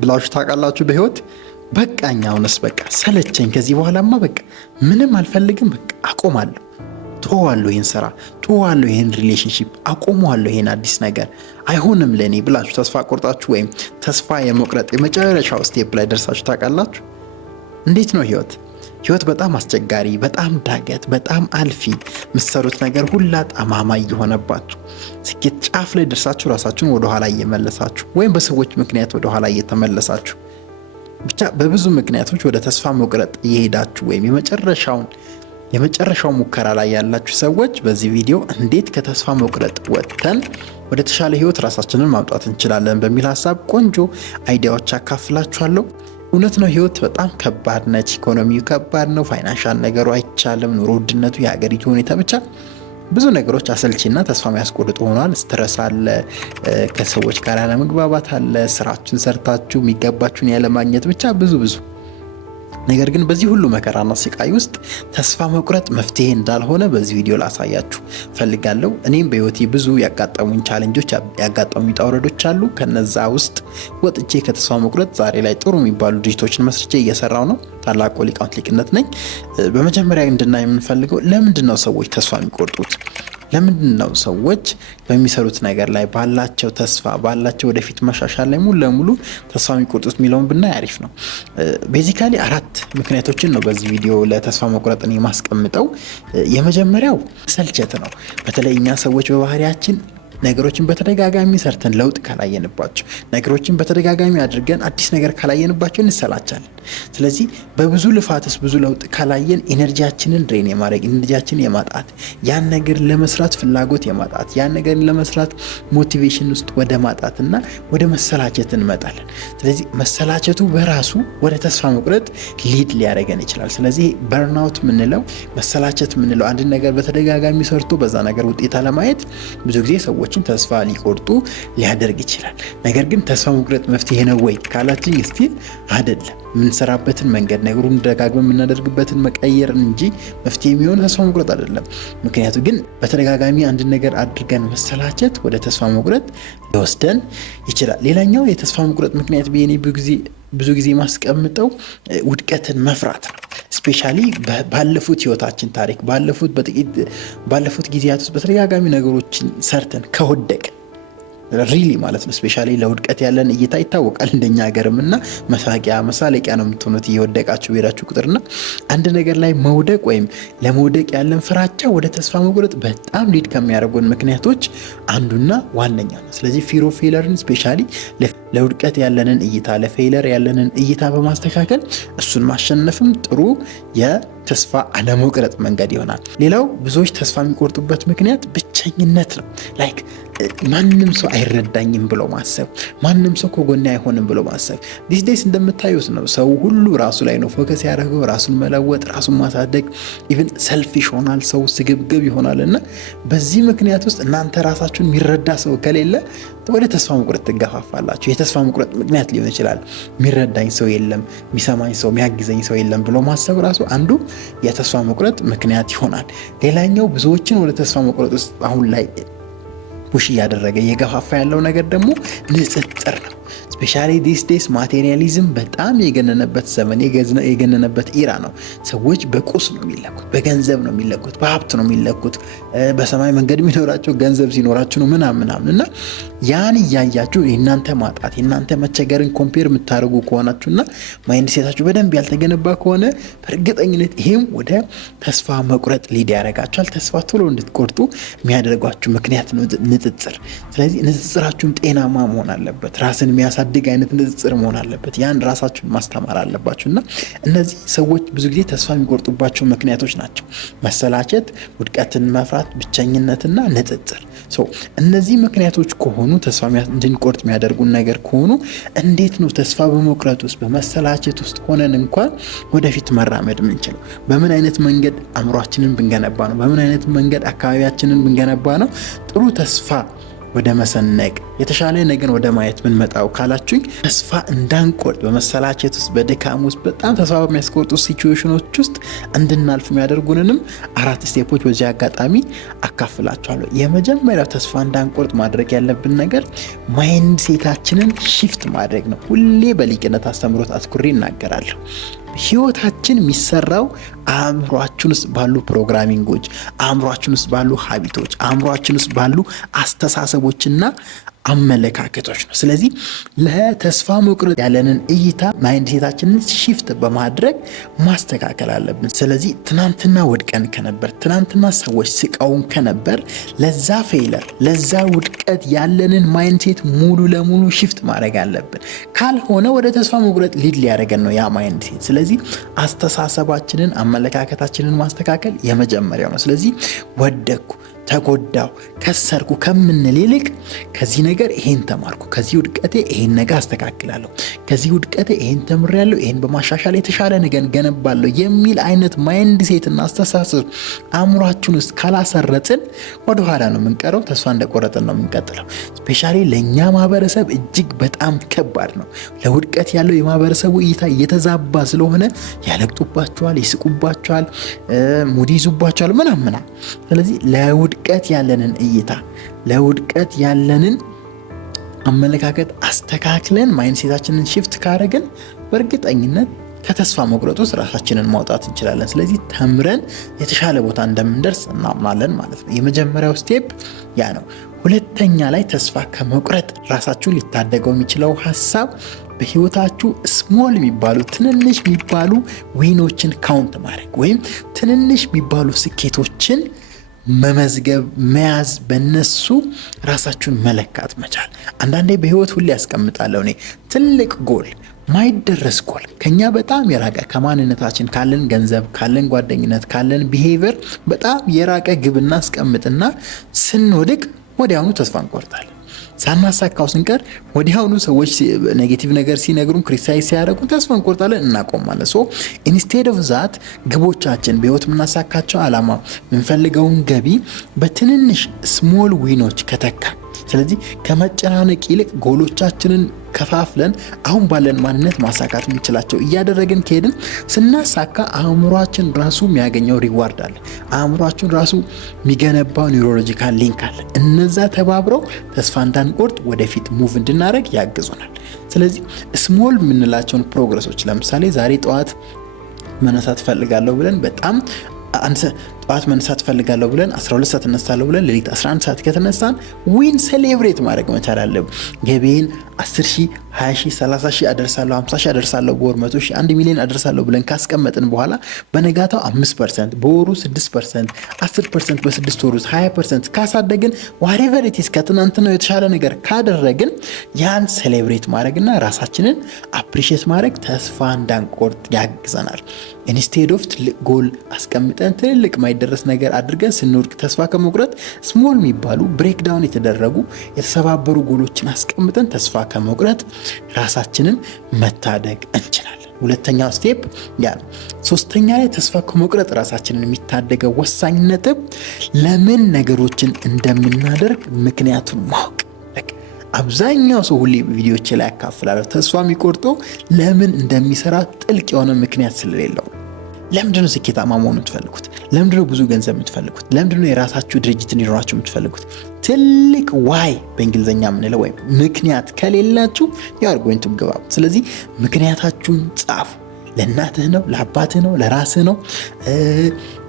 ብላችሁ ታውቃላችሁ? በህይወት በቃኝ፣ አሁንስ በቃ ሰለቸኝ፣ ከዚህ በኋላማ በቃ ምንም አልፈልግም፣ በቃ አቆማለሁ፣ ተዋለሁ፣ ይሄን ስራ ተዋለሁ፣ ይሄን ሪሌሽንሺፕ አቆመዋለሁ፣ ይሄን አዲስ ነገር አይሆንም ለኔ ብላችሁ ተስፋ ቆርጣችሁ ወይም ተስፋ የመቁረጥ የመጨረሻው ስቴፕ ላይ ደርሳችሁ ታውቃላችሁ? እንዴት ነው ህይወት? ህይወት በጣም አስቸጋሪ፣ በጣም ዳገት፣ በጣም አልፊ፣ የምትሰሩት ነገር ሁላ ጠማማ እየሆነባችሁ ስኬት ጫፍ ላይ ደርሳችሁ ራሳችሁን ወደኋላ እየመለሳችሁ ወይም በሰዎች ምክንያት ወደኋላ እየተመለሳችሁ ብቻ በብዙ ምክንያቶች ወደ ተስፋ መቁረጥ እየሄዳችሁ ወይም የመጨረሻው ሙከራ ላይ ያላችሁ ሰዎች በዚህ ቪዲዮ እንዴት ከተስፋ መቁረጥ ወጥተን ወደ ተሻለ ህይወት ራሳችንን ማምጣት እንችላለን በሚል ሀሳብ ቆንጆ አይዲያዎች አካፍላችኋለሁ። እውነት ነው፣ ህይወት በጣም ከባድ ነች። ኢኮኖሚው ከባድ ነው። ፋይናንሻል ነገሩ አይቻልም። ኑሮ ውድነቱ፣ የሀገሪቱ ሁኔታ፣ ብቻ ብዙ ነገሮች አሰልቺና ተስፋ የሚያስቆርጡ ሆኗል። ስትረስ አለ፣ ከሰዎች ጋር ያለመግባባት አለ፣ ስራችሁን ሰርታችሁ የሚገባችሁን ያለማግኘት፣ ብቻ ብዙ ነገር ግን በዚህ ሁሉ መከራና ስቃይ ውስጥ ተስፋ መቁረጥ መፍትሄ እንዳልሆነ በዚህ ቪዲዮ ላሳያችሁ ፈልጋለሁ። እኔም በህይወቴ ብዙ ያጋጠሙኝ ቻሌንጆች፣ ያጋጠሙኝ ውጣ ውረዶች አሉ። ከነዛ ውስጥ ወጥቼ ከተስፋ መቁረጥ ዛሬ ላይ ጥሩ የሚባሉ ድርጅቶችን መስርቼ እየሰራው ነው። ታላቁ ሊቃውንት ሊቅነት ነኝ። በመጀመሪያ እንድናይ የምንፈልገው ለምንድን ነው ሰዎች ተስፋ የሚቆርጡት? ለምንድን ነው ሰዎች በሚሰሩት ነገር ላይ ባላቸው ተስፋ ባላቸው ወደፊት መሻሻል ላይ ሙሉ ለሙሉ ተስፋ የሚቆርጡት የሚለውን ብናይ አሪፍ ነው። ቤዚካሊ 4 ምክንያቶችን ነው በዚህ ቪዲዮ ለተስፋ መቁረጥን የማስቀምጠው። የመጀመሪያው ሰልቸት ነው። በተለይ እኛ ሰዎች በባህሪያችን ነገሮችን በተደጋጋሚ ሰርተን ለውጥ ካላየንባቸው፣ ነገሮችን በተደጋጋሚ አድርገን አዲስ ነገር ካላየንባቸው እንሰላቻለን። ስለዚህ በብዙ ልፋትስ ብዙ ለውጥ ካላየን ኢነርጂያችንን ድሬን የማድረግ ኢነርጂያችንን የማጣት ያን ነገር ለመስራት ፍላጎት የማጣት ያን ነገር ለመስራት ሞቲቬሽን ውስጥ ወደ ማጣትና ወደ መሰላቸት እንመጣለን። ስለዚህ መሰላቸቱ በራሱ ወደ ተስፋ መቁረጥ ሊድ ሊያደርገን ይችላል። ስለዚህ በርናውት ምንለው መሰላቸት ምንለው አንድ ነገር በተደጋጋሚ ሰርቶ በዛ ነገር ውጤት አለማየት ብዙ ጊዜ ሰዎችን ተስፋ ሊቆርጡ ሊያደርግ ይችላል። ነገር ግን ተስፋ መቁረጥ መፍትሄ ነው ወይ ካላችኝ ስቲል አይደለም። የምንሰራበትን መንገድ ነገሩን ደጋግመን የምናደርግበትን መቀየር እንጂ መፍትሄ የሚሆን ተስፋ መቁረጥ አይደለም። ምክንያቱ ግን በተደጋጋሚ አንድ ነገር አድርገን መሰላቸት ወደ ተስፋ መቁረጥ ሊወስደን ይችላል። ሌላኛው የተስፋ መቁረጥ ምክንያት በእኔ ብዙ ጊዜ ማስቀምጠው ውድቀትን መፍራት ነው። ስፔሻሊ ባለፉት ህይወታችን ታሪክ ባለፉት ጊዜያት ውስጥ በተደጋጋሚ ነገሮችን ሰርተን ከወደቅን ሪሊ ማለት ነው። ስፔሻሊ ለውድቀት ያለን እይታ ይታወቃል እንደኛ ሀገርም እና መሳለቂያ ነው የምትሆኑት እየወደቃችሁ በሄዳችሁ ቁጥርና አንድ ነገር ላይ መውደቅ ወይም ለመውደቅ ያለን ፍራቻ ወደ ተስፋ መቁረጥ በጣም ሊድ ከሚያደርጉን ምክንያቶች አንዱና ዋነኛ ነው። ስለዚህ ፊር ኦፍ ፌለርን ስፔሻሊ ለውድቀት ያለንን እይታ ለፌለር ያለንን እይታ በማስተካከል እሱን ማሸነፍም ጥሩ የተስፋ አለመቁረጥ መንገድ ይሆናል። ሌላው ብዙዎች ተስፋ የሚቆርጡበት ምክንያት ብቸኝነት ነው። ላይክ ማንም ሰው አይረዳኝም ብሎ ማሰብ፣ ማንም ሰው ከጎኔ አይሆንም ብሎ ማሰብ። ዲስ ዴይስ እንደምታዩት ነው ሰው ሁሉ ራሱ ላይ ነው ፎከስ ያደረገው፣ ራሱን መለወጥ፣ ራሱን ማሳደግ፣ ኢቭን ሰልፊሽ ሆናል፣ ሰው ስግብግብ ይሆናል። እና በዚህ ምክንያት ውስጥ እናንተ ራሳችሁን የሚረዳ ሰው ከሌለ ወደ ተስፋ መቁረጥ ትገፋፋላችሁ። የተስፋ መቁረጥ ምክንያት ሊሆን ይችላል የሚረዳኝ ሰው የለም፣ የሚሰማኝ ሰው የሚያግዘኝ ሰው የለም ብሎ ማሰብ ራሱ አንዱ የተስፋ መቁረጥ ምክንያት ይሆናል። ሌላኛው ብዙዎችን ወደ ተስፋ መቁረጥ ውስጥ አሁን ላይ ፑሽ እያደረገ እየገፋፋ ያለው ነገር ደግሞ ንጽጽር ነው። ስፔሻሊ ዲስ ዴይስ ማቴሪያሊዝም በጣም የገነነበት ዘመን የገነነበት ኢራ ነው። ሰዎች በቁስ ነው የሚለኩት፣ በገንዘብ ነው የሚለኩት፣ በሀብት ነው የሚለኩት። በሰማይ መንገድ የሚኖራቸው ገንዘብ ሲኖራችሁ ነው ምናምን እና ያን እያያችሁ የእናንተ ማጣት የእናንተ መቸገርን ኮምፔር የምታደርጉ ከሆናችሁና ማይንድ ሴታችሁ በደንብ ያልተገነባ ከሆነ በእርግጠኝነት ይሄም ወደ ተስፋ መቁረጥ ሊድ ያደርጋችኋል። ተስፋ ቶሎ እንድትቆርጡ የሚያደርጓችሁ ምክንያት ነው ንጽጽር። ስለዚህ ንጽጽራችሁም ጤናማ መሆን አለበት። ራስን የሚያሳድግ አይነት ንጽጽር መሆን አለበት። ያን ራሳችሁን ማስተማር አለባችሁ እና እነዚህ ሰዎች ብዙ ጊዜ ተስፋ የሚቆርጡባቸው ምክንያቶች ናቸው። መሰላቸት፣ ውድቀትን መፍራት፣ ብቸኝነትና ንጽጽር። እነዚህ ምክንያቶች ከሆኑ ተስፋ እንድንቆርጥ የሚያደርጉን ነገር ከሆኑ እንዴት ነው ተስፋ በመቁረጥ ውስጥ በመሰላቸት ውስጥ ሆነን እንኳን ወደፊት መራመድ የምንችለው? በምን አይነት መንገድ አእምሯችንን ብንገነባ ነው? በምን አይነት መንገድ አካባቢያችንን ብንገነባ ነው ጥሩ ተስፋ ወደ መሰነቅ የተሻለ ነገር ወደ ማየት ብንመጣው ካላችሁኝ ተስፋ እንዳንቆርጥ በመሰላቸት ውስጥ በድካም ውስጥ በጣም ተስፋ በሚያስቆርጡ ሲቹዌሽኖች ውስጥ እንድናልፍ የሚያደርጉንንም 4 ስቴፖች በዚህ አጋጣሚ አካፍላችኋለሁ። የመጀመሪያው ተስፋ እንዳንቆርጥ ማድረግ ያለብን ነገር ማይንድ ሴታችንን ሺፍት ማድረግ ነው። ሁሌ በሊቅነት አስተምሮት አትኩሬ እናገራለሁ። ህይወታችን የሚሰራው አእምሯችን ውስጥ ባሉ ፕሮግራሚንጎች፣ አእምሯችን ውስጥ ባሉ ሀቢቶች፣ አእምሯችን ውስጥ ባሉ አስተሳሰቦችና አመለካከቶች ነው። ስለዚህ ለተስፋ መቁረጥ ያለንን እይታ ማይንድ ሴታችንን ሺፍት በማድረግ ማስተካከል አለብን። ስለዚህ ትናንትና ወድቀን ከነበር፣ ትናንትና ሰዎች ስቀውን ከነበር ለዛ ፌለር ለዛ ውድቀት ያለንን ማይንድ ሴት ሙሉ ለሙሉ ሺፍት ማድረግ አለብን። ካልሆነ ወደ ተስፋ መቁረጥ ሊድ ሊያደርገን ነው ያ ማይንድ ሴት። ስለዚህ አስተሳሰባችንን አመለካከታችንን ማስተካከል የመጀመሪያው ነው። ስለዚህ ወደቅኩ፣ ተጎዳው፣ ከሰርኩ ከምንል ይልቅ ከዚህ ነገር ይሄን ተማርኩ፣ ከዚህ ውድቀቴ ይሄን ነገር አስተካክላለሁ፣ ከዚህ ውድቀቴ ይሄን ተምሬያለሁ፣ ይሄን በማሻሻል የተሻለ ነገር ገነባለሁ የሚል አይነት ማይንድ ሴትና አስተሳሰብ አእምሯችን ውስጥ ካላሰረጽን ወደኋላ ነው የምንቀረው። ተስፋ እንደቆረጥን ነው የምንቀጥለው። ስፔሻሊ ለእኛ ማህበረሰብ እጅግ በጣም ከባድ ነው። ለውድቀት ያለው የማህበረሰቡ እይታ እየተዛባ ስለሆነ ያለቅጡባቸዋል፣ ይስቁባቸዋል፣ ሙድ ይዙባቸዋል ምናምና። ስለዚህ ለውድቀት ያለንን እይታ ለውድቀት ያለንን አመለካከት አስተካክለን ማይንድሴታችንን ሺፍት ካደረግን በእርግጠኝነት ከተስፋ መቁረጥ ውስጥ ራሳችንን ማውጣት እንችላለን። ስለዚህ ተምረን የተሻለ ቦታ እንደምንደርስ እናምናለን ማለት ነው። የመጀመሪያው ስቴፕ ያ ነው። ሁለተኛ ላይ ተስፋ ከመቁረጥ ራሳችሁን ሊታደገው የሚችለው ሀሳብ በህይወታችሁ ስሞል የሚባሉ ትንንሽ የሚባሉ ዊኖችን ካውንት ማድረግ ወይም ትንንሽ የሚባሉ ስኬቶችን መመዝገብ፣ መያዝ፣ በነሱ ራሳችሁን መለካት መቻል። አንዳንዴ በህይወት ሁሌ ያስቀምጣለሁ እኔ ትልቅ ጎል፣ ማይደረስ ጎል፣ ከኛ በጣም የራቀ ከማንነታችን ካለን ገንዘብ፣ ካለን ጓደኝነት፣ ካለን ቢሄቪየር በጣም የራቀ ግብ እናስቀምጥና ስንወድቅ ወዲያውኑ ተስፋ እንቆርጣለን። ሳናሳካው ስንቀር ወዲያውኑ ሰዎች ኔጌቲቭ ነገር ሲነግሩን፣ ክሪቲሳይዝ ሲያደርጉን ተስፋ እንቆርጣለን፣ እናቆማለን። ሶ ኢንስቴድ ኦፍ ዛት ግቦቻችን በህይወት የምናሳካቸው ዓላማ የምንፈልገውን ገቢ በትንንሽ ስሞል ዊኖች ከተካ፣ ስለዚህ ከመጨናነቅ ይልቅ ጎሎቻችንን ከፋፍለን አሁን ባለን ማንነት ማሳካት የምንችላቸው እያደረግን ከሄድን ስናሳካ አእምሯችን ራሱ የሚያገኘው ሪዋርድ አለ። አእምሯችን ራሱ የሚገነባው ኒውሮሎጂካል ሊንክ አለ። እነዛ ተባብረው ተስፋ እንዳንቆርጥ ወደፊት ሙቭ እንድናደርግ ያግዙናል። ስለዚህ ስሞል የምንላቸውን ፕሮግረሶች ለምሳሌ ዛሬ ጠዋት መነሳት ፈልጋለሁ ብለን በጣም ጠዋት መነሳት ፈልጋለሁ ብለን 12 ሰዓት እነሳለሁ ብለን ሌሊት 11 ሰዓት ከተነሳን ዊን ሴሌብሬት ማድረግ መቻል አለብን። ገቢን 10,000 20,000 30,000 አደርሳለሁ፣ 50,000 አደርሳለሁ፣ በወር 100,000 1 ሚሊዮን አደርሳለሁ ብለን ካስቀመጥን በኋላ በነጋታው 5%፣ በወሩ 6%፣ 10% በ6 ወር ውስጥ 20% ካሳደግን ዋሬቨር ኢት ኢዝ ከትናንትናው የተሻለ ነገር ካደረግን ያን ሴሌብሬት ማድረግና ራሳችንን አፕሪሺየት ማድረግ ተስፋ እንዳንቆርጥ ያግዘናል። ኢንስቴድ ኦፍ ትልቅ ጎል አስቀምጠን ትልቅ ማይደረስ ነገር አድርገን ስንወድቅ ተስፋ ከመቁረጥ ስሞል የሚባሉ ብሬክዳውን የተደረጉ የተሰባበሩ ጎሎችን አስቀምጠን ተስፋ ከመቁረጥ ራሳችንን መታደግ እንችላለን። ሁለተኛው ስቴፕ ያ ነው። ሶስተኛ ላይ ተስፋ ከመቁረጥ ራሳችንን የሚታደገው ወሳኝ ነጥብ ለምን ነገሮችን እንደምናደርግ ምክንያቱን ማወቅ። አብዛኛው ሰው ሁሌ ቪዲዮዎች ላይ ያካፍላለሁ ተስፋ የሚቆርጠው ለምን እንደሚሰራ ጥልቅ የሆነ ምክንያት ስለሌለው። ለምንድነው ስኬታማ መሆን የምትፈልጉት? ለምንድነው ብዙ ገንዘብ የምትፈልጉት? ለምንድነው የራሳችሁ ድርጅት እንዲኖራችሁ የምትፈልጉት? ትልቅ ዋይ በእንግሊዝኛ የምንለው ወይም ምክንያት ከሌላችሁ you are going to give up። ስለዚህ ምክንያታችሁን ጻፉ። ለእናትህ ነው፣ ለአባትህ ነው፣ ለራስህ ነው፣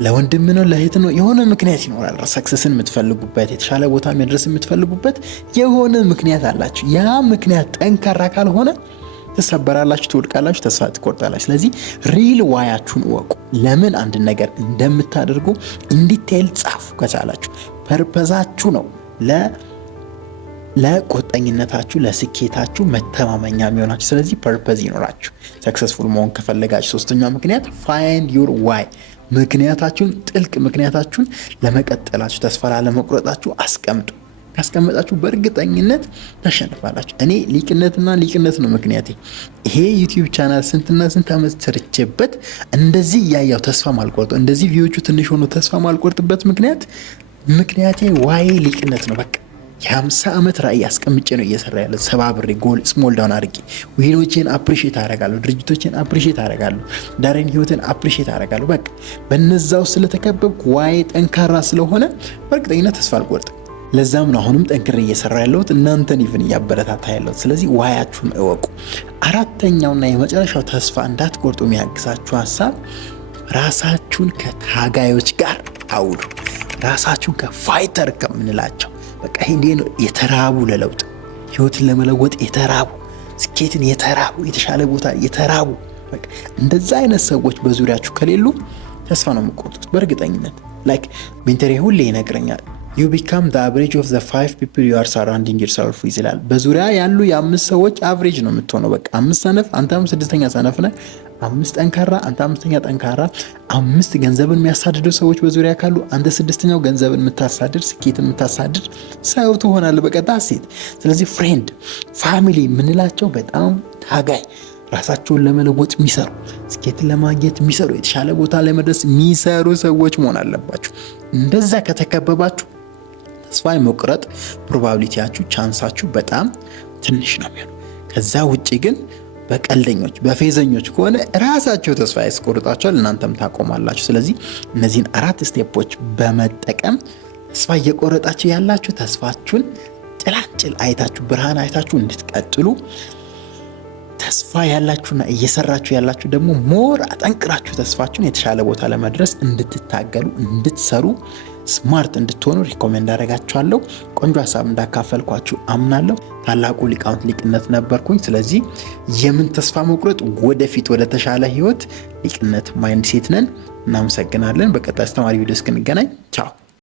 ለወንድምህ ነው፣ ለእህትህ ነው። የሆነ ምክንያት ይኖራል። ሰክሰስን የምትፈልጉበት፣ የተሻለ ቦታ መድረስ የምትፈልጉበት የሆነ ምክንያት አላችሁ። ያ ምክንያት ጠንካራ ካልሆነ ትሰበራላችሁ፣ ትወድቃላችሁ፣ ተስፋ ትቆርጣላችሁ። ስለዚህ ሪል ዋያችሁን እወቁ። ለምን አንድ ነገር እንደምታደርጉ ኢንዲቴይል ጻፉ። ከቻላችሁ ፐርፐዛችሁ ነው ለቁርጠኝነታችሁ ለስኬታችሁ መተማመኛ የሚሆናችሁ። ስለዚህ ፐርፐዝ ይኖራችሁ ሰክሰስፉል መሆን ከፈለጋችሁ። ሶስተኛው ምክንያት ፋይንድ ዩር ዋይ፣ ምክንያታችሁን ጥልቅ ምክንያታችሁን ለመቀጠላችሁ ተስፋ ላለመቁረጣችሁ አስቀምጡ። ካስቀመጣችሁ በእርግጠኝነት ታሸንፋላችሁ። እኔ ሊቅነትና ሊቅነት ነው ምክንያቴ። ይሄ ዩቲዩብ ቻናል ስንትና ስንት ዓመት ሰርቼበት እንደዚህ እያያው ተስፋ ማልቆርጠው፣ እንደዚህ ቪዲዮቹ ትንሽ ሆኖ ተስፋ ማልቆርጥበት ምክንያቴ ዋይ ሊቅነት ነው። በቃ የ50 ዓመት ራዕይ አስቀምጬ ነው እየሰራ ያለው። ሰባብሬ ጎል ስሞል ዳውን አድርጌ ዊኖቼን አፕሪሺየት አደርጋለሁ፣ ድርጅቶቼን አፕሪሺየት አደርጋለሁ፣ ዳሬን ህይወትን አፕሪሺየት አደርጋለሁ። በቃ በነዛ ውስጥ ስለተከበብኩ ዋይ ጠንካራ ስለሆነ በእርግጠኝነት ተስፋ አልቆርጥም። ለዛም ነው አሁንም ጠንክሬ እየሰራ ያለሁት፣ እናንተን ኢቭን እያበረታታ ያለሁት። ስለዚህ ዋያችሁን እወቁ። አራተኛውና የመጨረሻው ተስፋ እንዳትቆርጡ የሚያግዛችሁ ሀሳብ ራሳችሁን ከታጋዮች ጋር አውሉ። ራሳችሁን ከፋይተር ከምንላቸው በቃ ይሄ ነው የተራቡ ለለውጥ ህይወትን ለመለወጥ የተራቡ ስኬትን የተራቡ የተሻለ ቦታ የተራቡ በቃ እንደዛ አይነት ሰዎች በዙሪያችሁ ከሌሉ ተስፋ ነው የምትቆርጡት በእርግጠኝነት። ላይክ ሜንተሬ ሁሌ ይነግረኛል you become the average of the 5 people you are surrounding yourself with ይላል። በዙሪያ ያሉ የ5 ሰዎች አቨሬጅ ነው የምትሆነው። በቃ 5 ሰነፍ አንተ 6ኛ ሰነፍ ነህ፣ 5 ጠንካራ አንተ 5ኛ ጠንካራ፣ 5 ገንዘብን የሚያሳድዱ ሰዎች በዙሪያ ካሉ አንተ 6ኛው ገንዘብን የምታሳድድ ስኬትን የምታሳድድ ሰው ትሆናለህ። በቃ ሴት። ስለዚህ ፍሬንድ ፋሚሊ የምንላቸው በጣም ታጋይ ራሳቸውን ለመለወጥ የሚሰሩ ስኬትን ለማግኘት የሚሰሩ የተሻለ ቦታ ላይ መድረስ የሚሰሩ ሰዎች መሆን አለባችሁ። እንደዛ ከተከበባችሁ ተስፋ የመቁረጥ ፕሮባቢሊቲያችሁ ቻንሳችሁ በጣም ትንሽ ነው የሚሆነው። ከዛ ውጪ ግን በቀልደኞች በፌዘኞች ከሆነ ራሳቸው ተስፋ ያስቆርጣቸዋል፣ እናንተም ታቆማላችሁ። ስለዚህ እነዚህን 4 ስቴፖች በመጠቀም ተስፋ እየቆረጣችሁ ያላችሁ ተስፋችሁን ጭላንጭል አይታችሁ ብርሃን አይታችሁ እንድትቀጥሉ፣ ተስፋ ያላችሁና እየሰራችሁ ያላችሁ ደግሞ ሞር አጠንክራችሁ ተስፋችሁን የተሻለ ቦታ ለመድረስ እንድትታገሉ እንድትሰሩ ስማርት እንድትሆኑ ሪኮሜንድ አደርጋችኋለሁ። ቆንጆ ሀሳብ እንዳካፈልኳችሁ አምናለሁ። ታላቁ ሊቃውንት ሊቅነት ነበርኩኝ። ስለዚህ የምን ተስፋ መቁረጥ ወደፊት ወደ ተሻለ ህይወት ሊቅነት ማይንድሴት ነን። እናመሰግናለን። በቀጣይ አስተማሪ ቪዲዮ እስክንገናኝ ቻው።